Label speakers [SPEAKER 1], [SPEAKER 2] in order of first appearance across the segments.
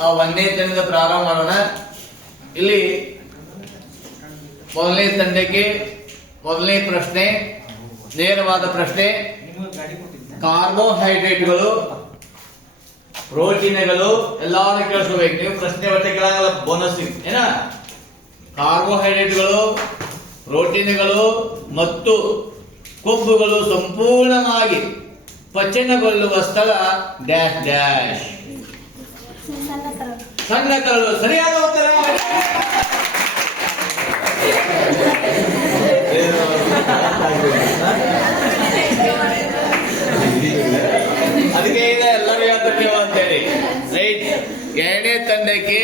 [SPEAKER 1] ಆ ಒಂದನೇ ತಂಡದ ಪ್ರಾರಂಭ ಮಾಡೋಣ. ಇಲ್ಲಿ ಮೊದಲನೇ ತಂಡಕ್ಕೆ ಮೊದಲನೇ ಪ್ರಶ್ನೆ, ನೇರವಾದ ಪ್ರಶ್ನೆ. ಕಾರ್ಬೋಹೈಡ್ರೇಟ್ಗಳು, ಪ್ರೋಟೀನ್ಗಳು ಎಲ್ಲಾರು ಕೇಳಿಸ್ಕೋಬೇಕು. ನೀವು ಪ್ರಶ್ನೆ ಬಟ್ಟೆ ಕೇಳಾಗಲ್ಲ ಬೋನಸ್ ಏನ? ಕಾರ್ಬೋಹೈಡ್ರೇಟ್ಗಳು, ಪ್ರೋಟೀನ್ಗಳು ಮತ್ತು ಕೊಬ್ಬುಗಳು ಸಂಪೂರ್ಣವಾಗಿ ಪಚನಗೊಳ್ಳುವ ಸ್ಥಳ ಡ್ಯಾಶ್ ಡ್ಯಾಶ್. ಸಣ್ಣ ಕರಳು ಸರಿಯಾದ ಉತ್ತರ. ಅದಕ್ಕೆ ಇದೆ ಎಲ್ಲರೂ ಹೇಳ್ತಿರ್ತೀವ ಅಂತೇಳಿ. ರೈಟ್. ಎರಡನೇ ತಂಡಕ್ಕೆ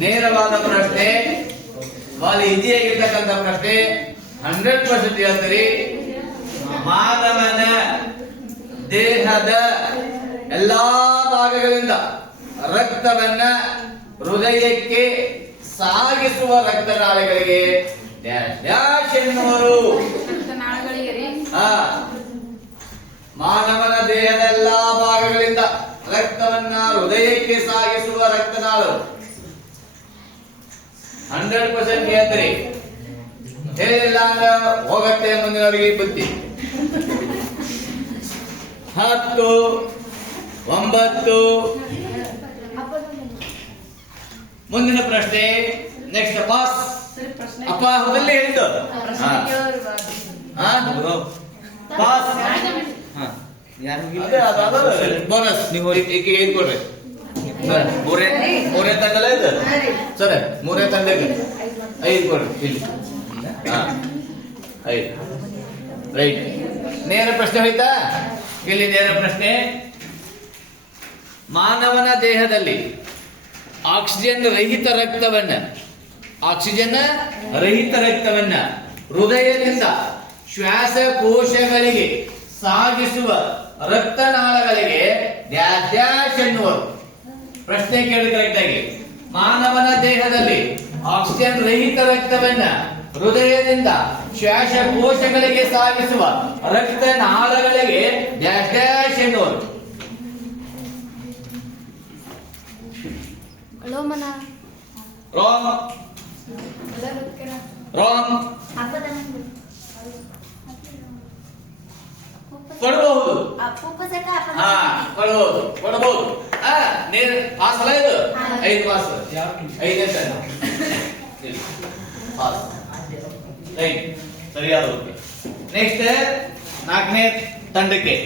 [SPEAKER 1] ನೇರವಾದ ಪ್ರಶ್ನೆ ಬಹಳ ಈಸಿಯಾಗಿರ್ತಕ್ಕಂಥ ಪ್ರಶ್ನೆ. ಹಂಡ್ರೆಡ್ ಪರ್ಸೆಂಟ್ ಹೇಳ್ತೀರಿ. ಮಾನವನ ದೇಹದ ಎಲ್ಲಾ ಭಾಗಗಳಿಂದ ರಕ್ತವನ್ನ ಹೃದಯಕ್ಕೆ ಸಾಗಿಸುವ ರಕ್ತನಾಳಗಳಿಗೆ ಎನ್ನುವರು. ಮಾನವನ ದೇಹದ ಎಲ್ಲಾ ಭಾಗಗಳಿಂದ ರಕ್ತವನ್ನ ಹೃದಯಕ್ಕೆ ಸಾಗಿಸುವ ರಕ್ತನಾಳು. ಹಂಡ್ರೆಡ್ ಪರ್ಸೆಂಟ್ ಹೇಳ್ತೀರಿ ಹೇಳಿಲ್ಲ ಅಂದ್ರೆ ಹೋಗತ್ತೆ ಮುಂದಿನವರಿಗೆ ಬುದ್ಧಿ. ಹತ್ತು ಒಂಬತ್ತು ಮುಂದಿನ ಪ್ರಶ್ನೆ ನೆಕ್ಸ್ಟ್ ಪಾಸ್ ಅಪ್ಪ ಮೊದಲೇ ಹೇಳಿದ್ದು
[SPEAKER 2] ಪ್ರಶ್ನೆ ಕೇಳೋರು ಬಾ.
[SPEAKER 1] ಹಾ ಪಾಸ್ ಬೋನಸ್ ನೀವು ಈಗ ಏನ್ ಕೊಡ್ರಿ ಮೂರೇ ಮೂರೇ ತಂಡಲ್ಲ ಇದು? ಸರಿ ಮೂರೇ ತಂಡಕ್ಕೆ. ಐದು ಕೊಡ್ರಿ ಇಲ್ಲಿ. ಹಾ. ಐದು. ರೈಟ್. ನೇರ ಪ್ರಶ್ನೆ ಹೋಯ್ತಾ? ಇಲ್ಲಿ ನೇರ ಪ್ರಶ್ನೆ. ಮಾನವನ ದೇಹದಲ್ಲಿ ಆಕ್ಸಿಜನ್ ರಹಿತ ರಕ್ತವನ್ನ. ಆಕ್ಸಿಜನ್ ರಹಿತ ರಕ್ತವನ್ನ. ಹೃದಯದಿಂದ ಶ್ವಾಸಕೋಶಗಳಿಗೆ ಸಾಗಿಸುವ ರಕ್ತನಾಳಗಳಿಗೆ ಡ್ಯಾಶ್ ಎನ್ನುವರು. ಪ್ರಶ್ನೆ ಕೇಳಿ ಕರೆಕ್ಟ್ ಆಗಿ. ಮಾನವನ ದೇಹದಲ್ಲಿ ಆಕ್ಸಿಜನ್ ರಹಿತ ರಕ್ತವನ್ನ ಹೃದಯದಿಂದ ಶ್ವಾಸಕೋಶಗಳಿಗೆ ಸಾಗಿಸುವ ರಕ್ತನಾಳಗಳಿಗೆ ಡ್ಯಾಶ್ ಡ್ಯಾಶ್ ಎನ್ನುವರು.
[SPEAKER 3] ಲೋಮನ
[SPEAKER 1] ರಾಂಗ್ ರಾಂಗ್ ಕೊಡಬಹುದು ಹಾ ಕೊಡಬಹುದು ಕೊಡಬಹುದು ಹಾ ನೇರ ಪಾಸ್ ಅಲ್ಲ ಇದು ಐದು ಪಾಸ್ ಐದನೇ ಇಲ್ಲಿ. ಪಾಸ್ ರೈಟ್ ಸರಿಯಾದ ನೆಕ್ಸ್ಟ್ ನಾಲ್ಕನೇ ತಂಡಕ್ಕೆ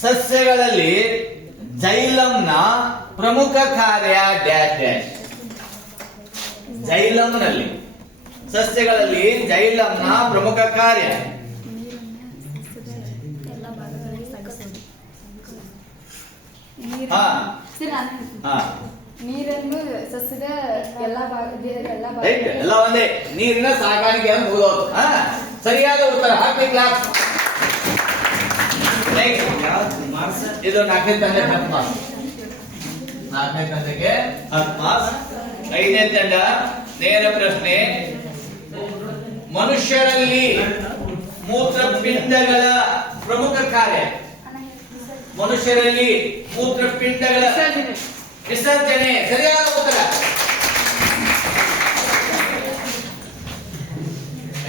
[SPEAKER 1] ಸಸ್ಯಗಳಲ್ಲಿ ಜೈಲಂನ ಪ್ರಮುಖ ಕಾರ್ಯ ಡ್ಯಾಶ್ ಡ್ಯಾಶ್. ಜೈಲಂನಲ್ಲಿ ಸಸ್ಯಗಳಲ್ಲಿ ಜೈಲಂನ ಪ್ರಮುಖ ಕಾರ್ಯ. ಹಾ.
[SPEAKER 2] ನೀರನ್ನು ಸಸ್ಯದ ಎಲ್ಲಾ ಎಲ್ಲಾ
[SPEAKER 1] ಒಂದೇ. ನೀರಿನ ಸಾಗಾಣಿಕೆ ಅಂತ ಹಾ. ಸರಿಯಾದ ಉತ್ತರ. ಹಾಕಿ ಕ್ಲಾಸ್ ಇದು ನಾಲ್ಕನೇ ತಂಡ ಹತ್ತು ಮಾರ್ಕ್ಸ್ ನಾಲ್ಕನೇ ತಂಡಕ್ಕೆ ಹತ್ತು ಮಾರ್ಕ್ಸ್ ಐದನೇ ತಂಡ ನೇರ ಪ್ರಶ್ನೆ. ಮನುಷ್ಯರಲ್ಲಿ ಮೂತ್ರಪಿಂಡಗಳ ಪ್ರಮುಖ ಕಾರ್ಯ. ಮನುಷ್ಯರಲ್ಲಿ ಮೂತ್ರಪಿಂಡಗಳ
[SPEAKER 2] ವಿಸರ್ಜನೆ.
[SPEAKER 1] ಸರಿಯಾದ ಉತ್ತರ.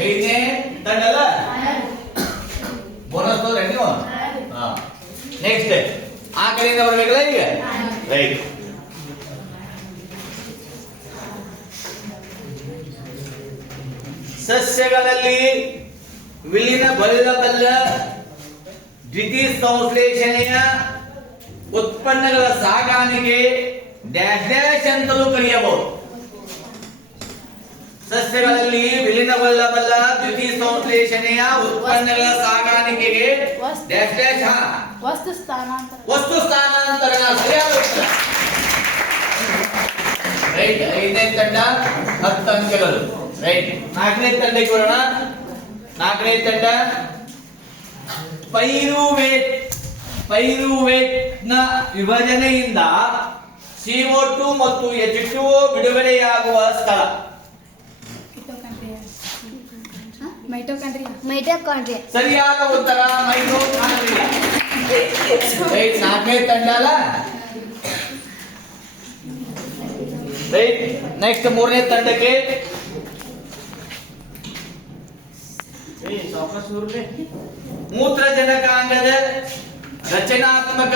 [SPEAKER 1] ಐದನೇ ತಂಡಲ್ಲ ಬೋನಸ್ ಬೋದ್ರೆ ನೀವು ನೆಕ್ಸ್ಟ್ ಆ ಕಡೆಯಿಂದ ಬರ್ಬೇಕಲ್ಲ ಈಗ? ರೈಟ್ ಸಸ್ಯಗಳಲ್ಲಿ ವಿಲೀನ ಬಲ್ಲಬಲ್ಲ ದ್ವಿತೀಯ ಸಂಶ್ಲೇಷಣೆಯ ಉತ್ಪನ್ನಗಳ ಸಾಗಾಣಿಕೆ ಡ್ಯಾಶ್ ಡ್ಯಾಶ್ ಅಂತಲೂ ಕರೆಯಬಹುದು. ಸಸ್ಯಗಳಲ್ಲಿ ವಿಲೀನಗೊಳ್ಳಬಲ್ಲ ದ್ವಿತೀಯ ಸಂಶ್ಲೇಷಣೆಯ ಉತ್ಪನ್ನಗಳ ಸಾಗಾಣಿಕೆಗೆ ಡ್ಯಾಶ್ ಡ್ಯಾಶ್ ಹಾ.
[SPEAKER 2] ವಸ್ತು ಸ್ಥಾನಾಂತರ.
[SPEAKER 1] ವಸ್ತು ಸ್ಥಾನಾಂತರಣ ಸರಿಯಾದ ಉತ್ತರ ರೈಟ್ ಐದನೇ ತಂಡ ಹತ್ತು ಅಂಕಗಳು. ರೈಟ್ ನಾಲ್ಕನೇ ತಂಡಕ್ಕೆ ಬರೋಣ. ನಾಲ್ಕನೇ ತಂಡ ಪೈರುವೇಟ್ ಪೈರುವೇಟ್ನ ವಿಭಜನೆಯಿಂದ CO2 ಟು ಮತ್ತು ಎಚ್ ಟು ಬಿಡುಗಡೆಯಾಗುವ ಸ್ಥಳ.
[SPEAKER 2] ಮೈಟೋಕಾಂಡ್ರಿಯಾ
[SPEAKER 3] ಮೈಟೋಕಾಂಡ್ರಿಯಾ
[SPEAKER 1] ಸರಿಯಾದ ಉತ್ತರ ಮೈಟೋಕಾಂಡ್ರಿಯಾ ರೈಟ್ ನಾಲ್ಕನೇ ತಂಡ ಅಲ್ಲ ರೈಟ್ ನೆಕ್ಸ್ಟ್ ಮೂರನೇ. ತಂಡಕ್ಕೆ ಮೂತ್ರಜನಕಾಂಗದ ರಚನಾತ್ಮಕ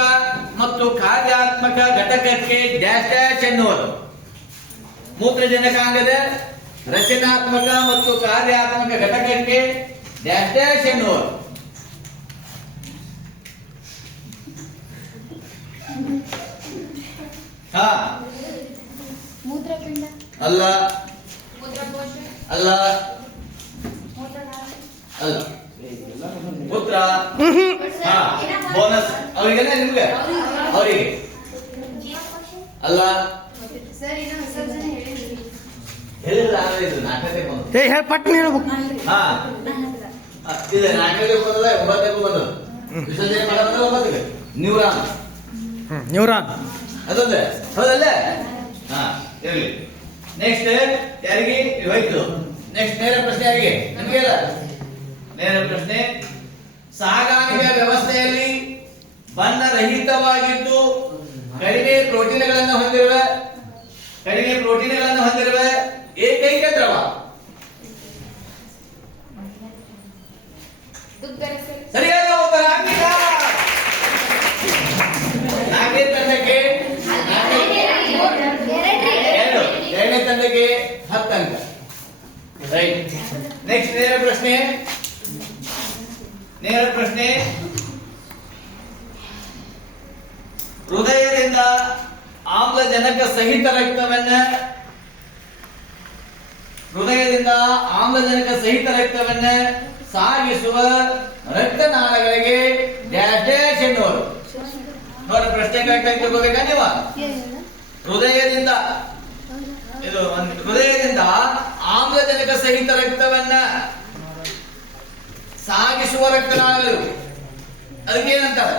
[SPEAKER 1] ಮತ್ತು ಕಾರ್ಯಾತ್ಮಕ ಘಟಕಕ್ಕೆ ಡ್ಯಾಶ್ ಡ್ಯಾಶ್ ಎನ್ನುವರು. ಮೂತ್ರಜನಕಾಂಗದ ರಚನಾತ್ಮಕ ಮತ್ತು ಕಾರ್ಯಾತ್ಮಕ ಘಟಕಕ್ಕೆ ಡ್ಯಾಶ್ ಡ್ಯಾಶ್ ಎನ್ನುವರು ಹಾ.
[SPEAKER 2] ಮೂತ್ರಪಿಂಡ.
[SPEAKER 1] ಅಲ್ಲ. ಅಲ್ಲ. ಅಲ್ಲ. ಪುತ್ರ ಹಾ. ಬೋನಸ್. ಅವರಿಗೆಲ್ಲ ನಿಮ್ಗೆ? ಅವರಿಗೆ. ಅಲ್ಲ
[SPEAKER 2] ಸರ್ ಇನ್ನು ವಿಸರ್ಜನೆ ಹೇಳಿದ್ರಿ
[SPEAKER 1] ಹೇಳಿಲ್ಲ ಆದ್ರೆ ಇದು ನಾಲ್ಕನೇ ಬಂದು
[SPEAKER 4] ಏ ಹೇಳ ಪಟ್ನ ಹೇಳ್ಬೇಕು
[SPEAKER 1] ಇದು ನಾಲ್ಕನೇ ಬಂದದ ಒಂಬತ್ತಕ್ಕೂ ಬಂದದ. ವಿಸರ್ಜನೆ ಮಾಡೋದ್ರೆ ಒಂಬತ್ತಿಗೆ ನ್ಯೂರಾನ್
[SPEAKER 4] ಹ್ಮ್ ನ್ಯೂರಾನ್
[SPEAKER 1] ಅದೊಂದೇ. ಹೌದಲ್ಲ? ಹಾ ಇರಲಿ ನೆಕ್ಸ್ಟ್ ಯಾರಿಗೆ? ಹೋಯ್ತು. ನೆಕ್ಸ್ಟ್ ನೇರ ಪ್ರಶ್ನೆ ಯಾರಿಗೆ? ನಿಮಗೆ ಅಲ್ಲ ನೇರ ಪ್ರಶ್ನೆ. ಸಾಗಾಣಿಕೆ ವ್ಯವಸ್ಥೆಯಲ್ಲಿ ಬಣ್ಣರಹಿತವಾಗಿದ್ದು ಕಡಿಮೆ ಪ್ರೋಟೀನ್ಗಳನ್ನು ಹೊಂದಿರುವ. ಕಡಿಮೆ ಪ್ರೋಟೀನ್ಗಳನ್ನು ಹೊಂದಿರುವ. ಸರಿಯಾದ ಉತ್ತರ. ಹತ್ತು ಅಂಕ. ರೈಟ್. ನೆಕ್ಸ್ಟ್ ನೇರ ಪ್ರಶ್ನೆ. ನೇರ ಪ್ರಶ್ನೆ. ಹೃದಯದಿಂದ ಆಮ್ಲಜನಕ ಸಹಿತ ರಕ್ತವನ್ನ ಹೃದಯದಿಂದ ಆಮ್ಲಜನಕ ಸಹಿತ ರಕ್ತವನ್ನ ಸಾಗಿಸುವ ರಕ್ತನಾಳಗಳಿಗೆ ಡ್ಯಾಶ್ ಡ್ಯಾಶ್ ಎನ್ನುವರು. ನೋಡಿ, ಪ್ರಶ್ನೆ ಕರೆಕ್ಟಾಗಿ ತಿಳ್ಕೋಬೇಕಾ ಹೃದಯದಿಂದ, ಇದು ಒಂದು ಹೃದಯದಿಂದ ಆಮ್ಲಜನಕ ಸಹಿತ ರಕ್ತವನ್ನ ಸಾಗಿಸುವ ರಕ್ತನಾಳಗಳು. ಅದಕ್ಕೇನಂತಾರೆ?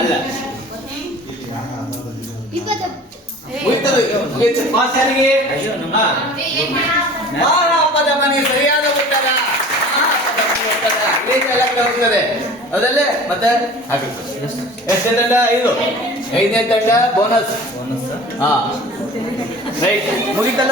[SPEAKER 1] ಅಲ್ಲ. ಉಳಿತು. ಮನೆಗೆ ಮನೆ ಸರಿಯಾದ ಉತ್ತರ ಹೋಗ್ತದೆ. ಹೌದಲ್ಲೇ? ಮತ್ತೆ? ಆಗುತ್ತೆ ಎಷ್ಟನೇ ತಂಡ ಐದು. ಐದನೇ ತಂಡ ಬೋನಸ್. ಹಾ. ರೈಟ್. ಮುಗಿತಲ್ಲ?